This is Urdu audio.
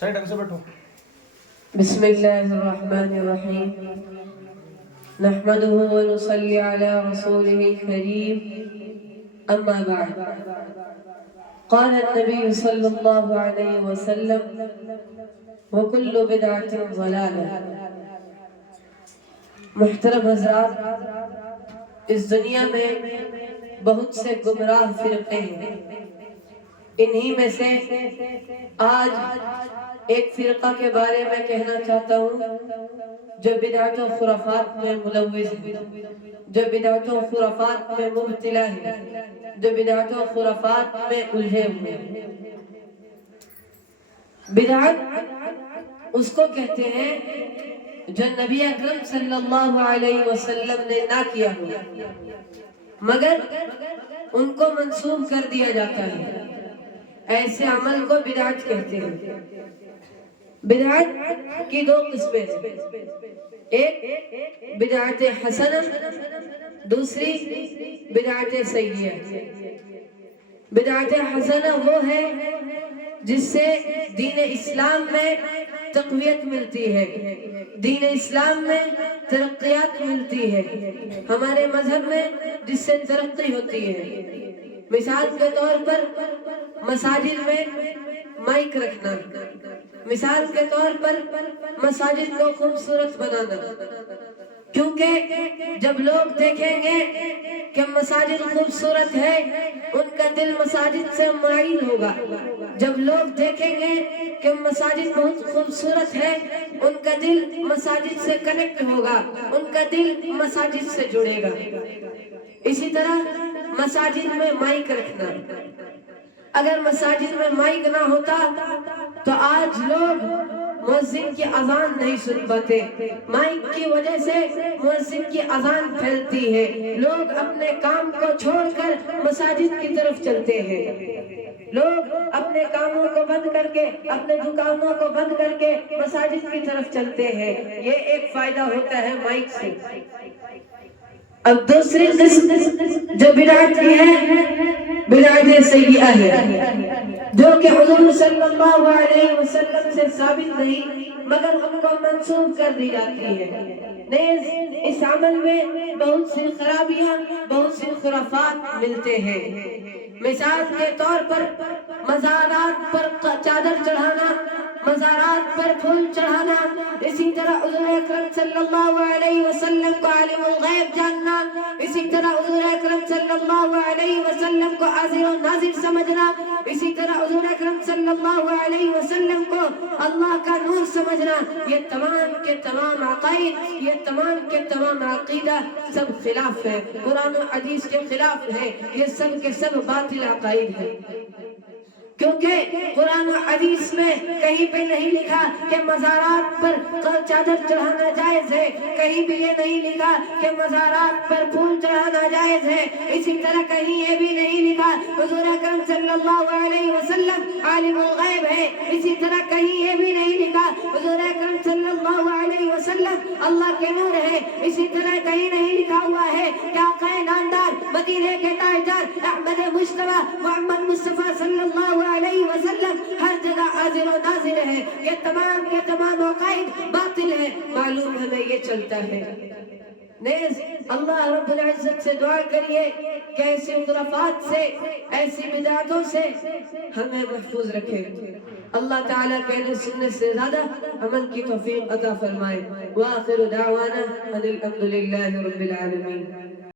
صحیح ڈھنگ سے بیٹھو. بسم اللہ الرحمن الرحیم نحمده ونصلي على رسوله الكريم اما بعد قال النبي صلى الله عليه وسلم وكل بدعة ضلالة. محترم حضرات، اس دنیا میں بہت سے گمراہ فرقے ہیں. انہی میں سے آج ایک فرقہ کے بارے میں کہنا چاہتا ہوں جو بدعت و خرافات میں ملوث ہے، جو بدعت و خرافات میں مبتلا ہے، جو بدعت و خرافات میں الجھے ہوئے ہیں. بدعت اس کو کہتے ہیں جو نبی اکرم صلی اللہ علیہ وسلم نے نہ کیا ہو مگر ان کو منسوب کر دیا جاتا ہے. ایسے عمل کو بدعت کہتے ہیں. بدعت کی دو قسمیں ہیں، ایک بدعت حسنہ، دوسری بدعت سیئہ. بدعت حسنہ وہ ہے جس سے دین اسلام میں تقویت ملتی ہے، دین اسلام میں ترقیات ملتی ہے، ہمارے مذہب میں جس سے ترقی ہوتی ہے. مثال کے طور پر مساجد میں مائک رکھنا، مثال کے طور پر مساجد کو خوبصورت بنانا. کیونکہ جب لوگ دیکھیں گے کہ مساجد خوبصورت ہے ان کا دل مساجد سے مائل ہوگا. جب لوگ دیکھیں گے کہ مساجد بہت خوبصورت ہے ان کا دل مساجد سے کنیکٹ ہوگا، ان کا دل مساجد سے جڑے گا. اسی طرح مساجد میں مائک رکھنا. اگر مساجد میں مائک نہ ہوتا تو آج لوگ مؤذن کی اذان نہیں سن پاتے. مائک کی وجہ سے مؤذن کی اذان پھیلتی ہے، لوگ اپنے کام کو چھوڑ کر مساجد کی طرف چلتے ہیں. لوگ اپنے کاموں کو بند کر کے، اپنے دکانوں کو بند کر کے مساجد کی طرف چلتے ہیں. یہ ایک فائدہ ہوتا ہے مائک سے. اب دوسری قسم جو بدعت کی ہے بدعت سیئہ ہے، جو کہ حضور صلی اللہ علیہ وسلم سے ثابت نہیں مگر ان کو منسوب کر دی جاتی ہے. نیز اس عمل میں بہت سی خرابیاں، بہت سی خرافات ملتے ہیں. مثال کے طور پر مزارات پر چادر چڑھانا، مزارات پر پھول چڑھانا، اسی طرح حضور اکرم صلی اللہ علیہ وسلم کو عالم الغیب جاننا، اسی طرح حضور اکرم صلی اللہ علیہ وسلم کو حاضر و ناظر سمجھنا، اسی طرح حضور اکرم صلی اللہ علیہ وسلم کو اللہ کا نور سمجھنا. یہ تمام کے تمام عقائد، یہ تمام کے تمام عقیدہ سب خلاف ہے، قرآن و حدیث کے خلاف ہے. یہ سب کے سب باطل عقائد ہیں. کیونکہ قرآن و حدیث میں کہیں پہ نہیں لکھا کہ مزارات پر چادر چڑھانا جائز ہے، کہیں بھی یہ نہیں لکھا کہ مزارات پر پھول چڑھانا جائز ہے. اسی طرح کہیں یہ بھی نہیں لکھا حضور اکرم صلی اللہ علیہ وسلم عالم الغیب ہے. اسی طرح کہیں یہ بھی نہیں لکھا حضور اکرم صلی اللہ علیہ وسلم اللہ کے نور ہے. اسی طرح کہیں نہیں لکھا ہوا ہے کہ آقا نامدار، مدینے کے تاجدار احمد مجتبی محمد مصطفیٰ صلی اللہ علیہ وسلم ہر جگہ حاضر و ناظر ہے. یہ تمام کے تمام عقائد باطل ہیں. معلوم ہمیں یہ چلتا ہے. نیز اللہ رب العزت سے دعا کریے کہ ایسی خرافات سے، ایسی بدعتوں سے ہمیں محفوظ رکھے. اللہ تعالیٰ کہنے سننے سے زیادہ عمل کی توفیق عطا فرمائے. وآخر دعوانا ان الحمد للہ رب العالمین.